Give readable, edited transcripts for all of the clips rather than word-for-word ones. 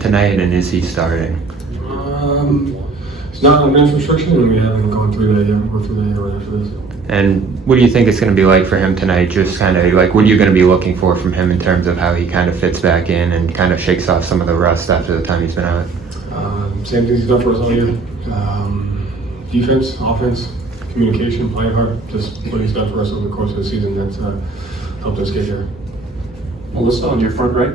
tonight, and is he starting? It's not on bench restriction, and we haven't gone through that yet. We'll go through that right after this. And what do you think it's going to be like for him tonight? Just kind of like, what are you going to be looking for from him in terms of how he kind of fits back in and kind of shakes off some of the rust after the time he's been out? Same things he's done for us all year. Defense, offense, communication, playing hard. Just what he's done for us over the course of the season that's helped us get here. Melissa, on your front right.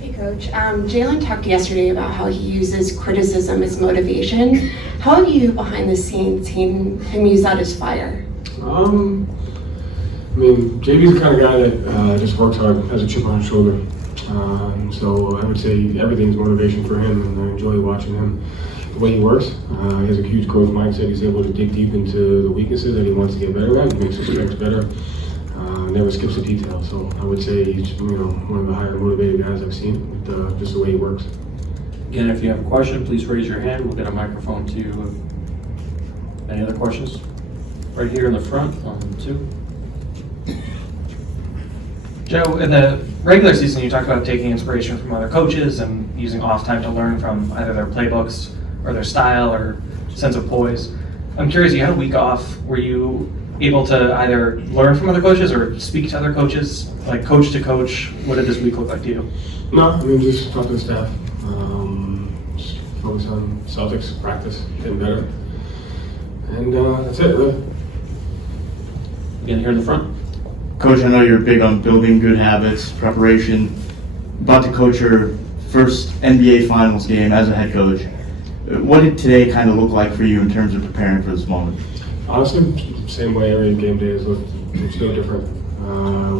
Hey Coach, Jalen talked yesterday about how he uses criticism as motivation. How have you, behind the scenes, seen him use that as fire? I mean, JB's the kind of guy that just works hard, has a chip on his shoulder. So I would say everything's motivation for him, and I enjoy watching him. The way he works, he has a huge growth mindset. He's able to dig deep into the weaknesses that he wants to get better at. He makes his strengths better. Never skips a detail. So I would say he's one of the higher motivated guys I've seen with just the way he works. Again, if you have a question, please raise your hand. We'll get a microphone to you. Any other questions? Right here in the front, 1, 2. Joe, in the regular season, you talked about taking inspiration from other coaches and using off time to learn from either their playbooks or their style or sense of poise. I'm curious, you had a week off. Were you able to either learn from other coaches or speak to other coaches, like coach to coach? What did this week look like to you? No, I mean, just talk to the staff. Just focus on Celtics, practice, getting better. And that's it, really. Again, here in the front. Coach, I know you're big on building good habits, preparation. About to coach your first NBA Finals game as a head coach. What did today kind of look like for you in terms of preparing for this moment? Honestly, same way every game day is looked. It's no different.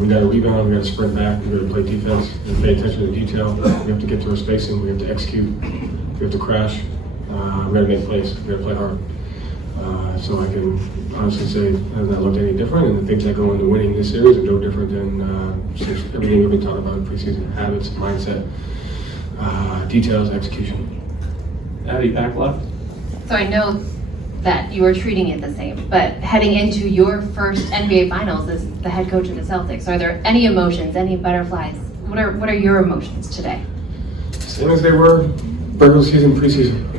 We got to rebound, we got to sprint back, we got to play defense, and pay attention to detail. We have to get to our spacing, we have to execute, we have to crash, we got to make plays, we got to play hard. So I can honestly say it has not looked any different, and the things that go into winning this series are no different than everything we've been talking about in preseason. Habits, mindset, details, execution. Abby, back left. So I know that you are treating it the same, but heading into your first NBA Finals as the head coach of the Celtics, are there any emotions, any butterflies? What are your emotions today? Same as they were regular season, preseason.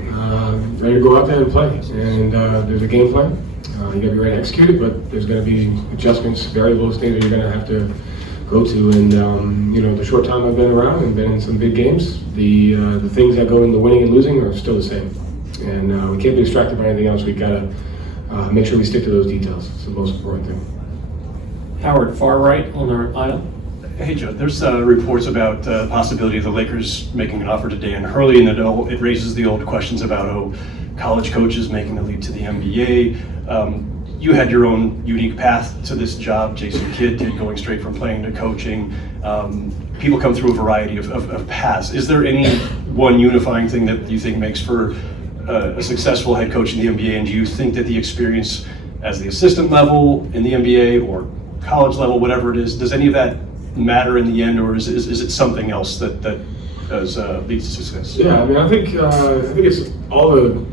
Ready to go out there and play. And there's a game plan. You got to be ready to execute it, but there's going to be adjustments, variables, things that you're going to have to go to. And the short time I've been around and been in some big games, the things that go into winning and losing are still the same. And we can't be distracted by anything else. We've got to make sure we stick to those details. It's the most important thing. Howard, far right on the aisle. Hey Joe, there's reports about the possibility of the Lakers making an offer to Dan Hurley, and it raises the old questions about college coaches making the leap to the NBA. You had your own unique path to this job. Jason Kidd did, going straight from playing to coaching. People come through a variety of paths. Is there any one unifying thing that you think makes for a successful head coach in the NBA, and do you think that the experience as the assistant level in the NBA or college level, whatever it is, does any of that matter in the end, or is it something else that leads to success? Yeah, I mean, I think it's all the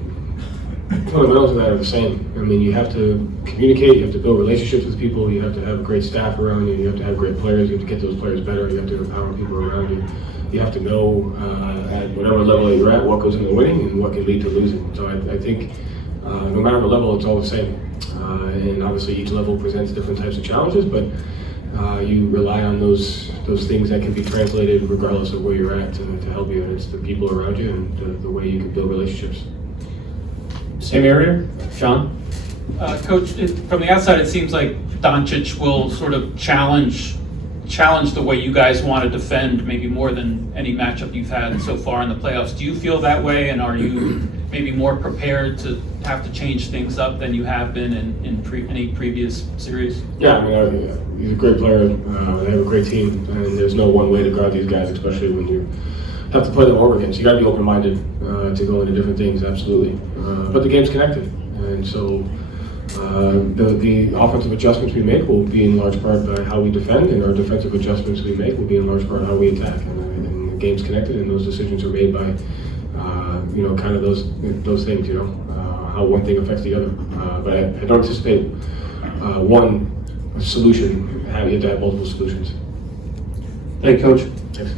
fundamentals of that are the same. I mean, you have to communicate, you have to build relationships with people, you have to have a great staff around you, you have to have great players, you have to get those players better, you have to empower people around you. You have to know at whatever level that you're at what goes into winning and what can lead to losing. So I think no matter the level, it's all the same. And obviously each level presents different types of challenges, but you rely on those things that can be translated regardless of where you're at to help you. And it's the people around you and the way you can build relationships. Same area, Sean. Coach, from the outside, it seems like Doncic will sort of challenge the way you guys want to defend, maybe more than any matchup you've had so far in the playoffs. Do you feel that way, and are you maybe more prepared to have to change things up than you have been in any previous series? Yeah, I mean, he's a great player. They have a great team, and there's no one way to guard these guys, especially when you have to play them over again. So you got to be open-minded to go into different things, absolutely. But the game's connected, and so the offensive adjustments we make will be in large part by how we defend, and our defensive adjustments we make will be in large part how we attack. And the game's connected, and those decisions are made by kind of those things. How one thing affects the other. But I don't anticipate one solution. You have to have multiple solutions. Thank you, Coach. Thanks.